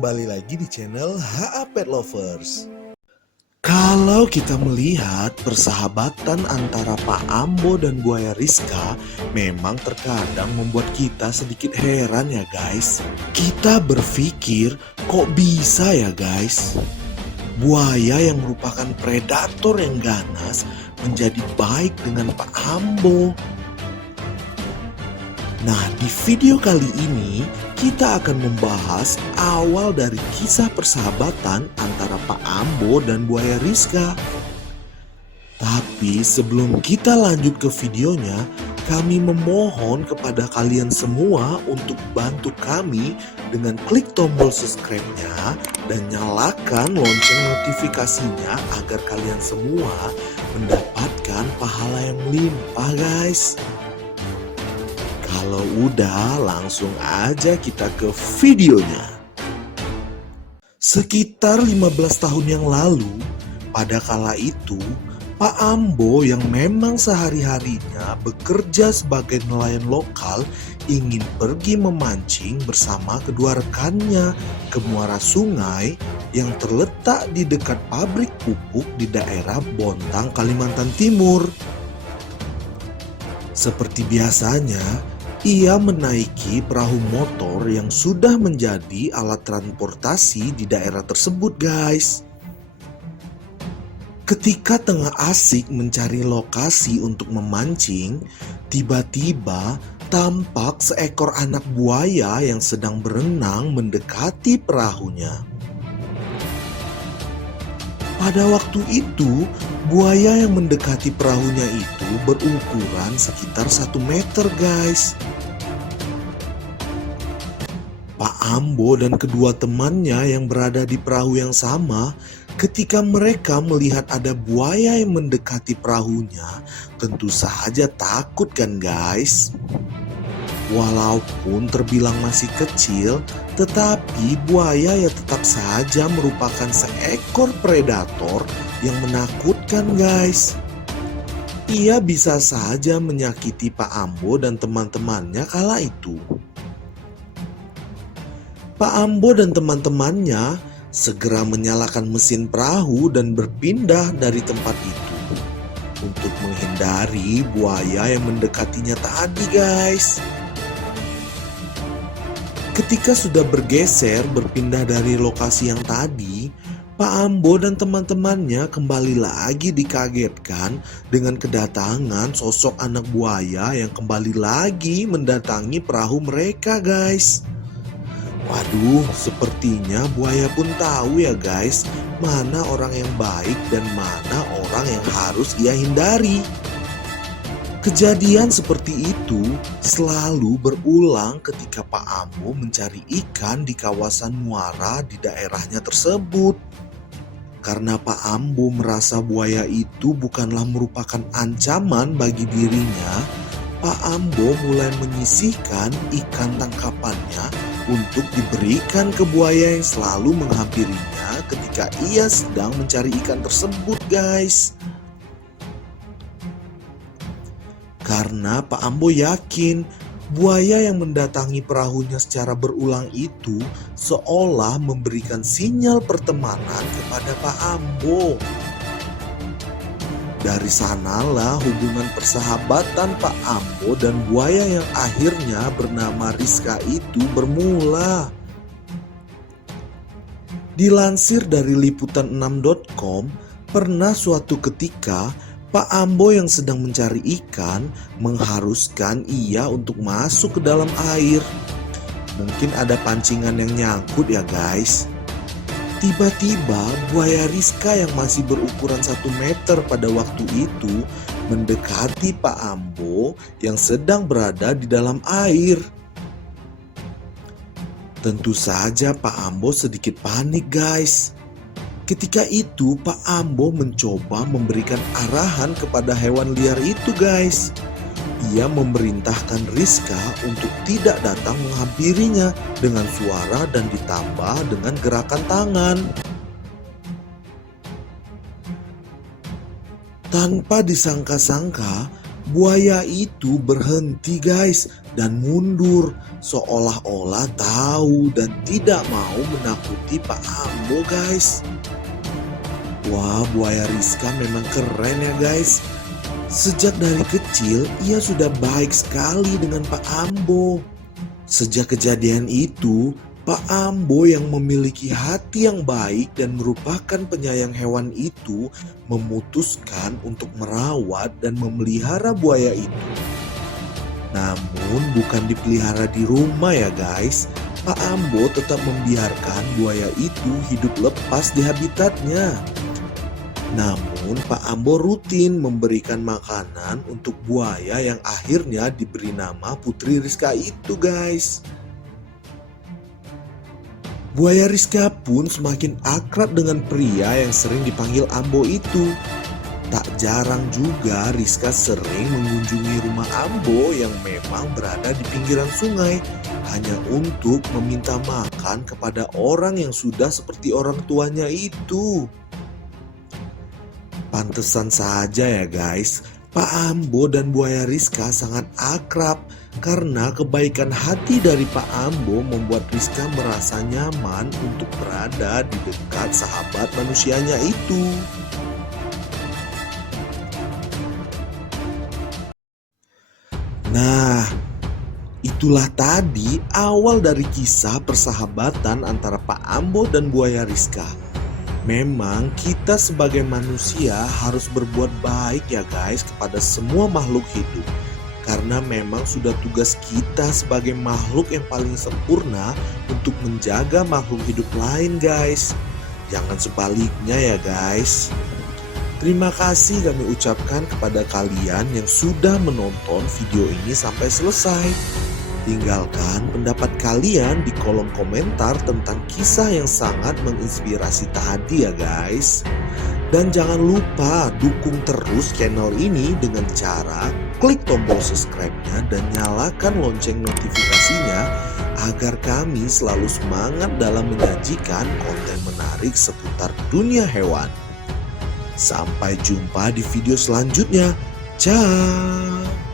kembali lagi di channel HA Pet Lovers. Kalau kita melihat persahabatan antara Pak Ambo dan Buaya Rizka, memang terkadang membuat kita sedikit heran ya guys. Kita berpikir, kok bisa ya guys? Buaya yang merupakan predator yang ganas menjadi baik dengan Pak Ambo. Nah, di video kali ini kita akan membahas awal dari kisah persahabatan antara Pak Ambo dan Buaya Rizka. Tapi sebelum kita lanjut ke videonya, kami memohon kepada kalian semua untuk bantu kami dengan klik tombol subscribe-nya dan nyalakan lonceng notifikasinya agar kalian semua mendapatkan pahala yang melimpah guys. Kalau udah, langsung aja kita ke videonya. Sekitar 15 tahun yang lalu, pada kala itu, Pak Ambo yang memang sehari-harinya bekerja sebagai nelayan lokal ingin pergi memancing bersama kedua rekannya ke muara sungai yang terletak di dekat pabrik pupuk di daerah Bontang, Kalimantan Timur. Seperti biasanya, ia menaiki perahu motor yang sudah menjadi alat transportasi di daerah tersebut guys. Ketika tengah asik mencari lokasi untuk memancing, tiba-tiba tampak seekor anak buaya yang sedang berenang mendekati perahunya. Pada waktu itu, buaya yang mendekati perahunya itu berukuran sekitar 1 meter guys. Pak Ambo dan kedua temannya yang berada di perahu yang sama, ketika mereka melihat ada buaya yang mendekati perahunya, tentu saja takut kan guys. Walaupun terbilang masih kecil, tetapi buaya ya tetap saja merupakan seekor predator yang menakutkan guys. Ia bisa saja menyakiti Pak Ambo dan teman-temannya kala itu. Pak Ambo dan teman-temannya segera menyalakan mesin perahu dan berpindah dari tempat itu untuk menghindari buaya yang mendekatinya tadi guys. Ketika sudah bergeser berpindah dari lokasi yang tadi, Pak Ambo dan teman-temannya kembali lagi dikagetkan dengan kedatangan sosok anak buaya yang kembali lagi mendatangi perahu mereka guys. Waduh, sepertinya buaya pun tahu ya guys, mana orang yang baik dan mana orang yang harus ia hindari. Kejadian seperti itu selalu berulang ketika Pak Ambo mencari ikan di kawasan muara di daerahnya tersebut. Karena Pak Ambo merasa buaya itu bukanlah merupakan ancaman bagi dirinya, Pak Ambo mulai menyisihkan ikan tangkapannya untuk diberikan ke buaya yang selalu menghampirinya ketika ia sedang mencari ikan tersebut guys. Karena Pak Ambo yakin buaya yang mendatangi perahunya secara berulang itu seolah memberikan sinyal pertemanan kepada Pak Ambo. Dari sanalah hubungan persahabatan Pak Ambo dan buaya yang akhirnya bernama Rizka itu bermula. Dilansir dari liputan6.com, pernah suatu ketika Pak Ambo yang sedang mencari ikan mengharuskan ia untuk masuk ke dalam air. Mungkin ada pancingan yang nyangkut ya guys. Tiba-tiba buaya Rizka yang masih berukuran 1 meter pada waktu itu mendekati Pak Ambo yang sedang berada di dalam air. Tentu saja Pak Ambo sedikit panik guys. Ketika itu Pak Ambo mencoba memberikan arahan kepada hewan liar itu guys. Ia memerintahkan Rizka untuk tidak datang menghampirinya dengan suara dan ditambah dengan gerakan tangan. Tanpa disangka-sangka, Buaya itu berhenti guys dan mundur seolah-olah tahu dan tidak mau menakuti Pak Ambo guys. Wah, buaya Rizka memang keren ya guys. Sejak dari kecil ia sudah baik sekali dengan Pak Ambo. Sejak kejadian itu, Pak Ambo yang memiliki hati yang baik dan merupakan penyayang hewan itu memutuskan untuk merawat dan memelihara buaya itu. Namun bukan dipelihara di rumah ya guys. Pak Ambo tetap membiarkan buaya itu hidup lepas di habitatnya. Namun Pak Ambo rutin memberikan makanan untuk buaya yang akhirnya diberi nama Putri Rizka itu guys. Buaya Rizka pun semakin akrab dengan pria yang sering dipanggil Ambo itu. Tak jarang juga Rizka sering mengunjungi rumah Ambo yang memang berada di pinggiran sungai hanya untuk meminta makan kepada orang yang sudah seperti orang tuanya itu. Pantesan saja ya guys, Pak Ambo dan buaya Rizka sangat akrab karena kebaikan hati dari Pak Ambo membuat Rizka merasa nyaman untuk berada di dekat sahabat manusianya itu. Nah, itulah tadi awal dari kisah persahabatan antara Pak Ambo dan buaya Rizka. Memang kita sebagai manusia harus berbuat baik ya guys kepada semua makhluk hidup. Karena memang sudah tugas kita sebagai makhluk yang paling sempurna untuk menjaga makhluk hidup lain guys. Jangan sebaliknya ya guys. Terima kasih kami ucapkan kepada kalian yang sudah menonton video ini sampai selesai. Tinggalkan pendapat kalian di kolom komentar tentang kisah yang sangat menginspirasi tadi ya guys. Dan jangan lupa dukung terus channel ini dengan cara klik tombol subscribe-nya dan nyalakan lonceng notifikasinya agar kami selalu semangat dalam menyajikan konten menarik seputar dunia hewan. Sampai jumpa di video selanjutnya. Ciao.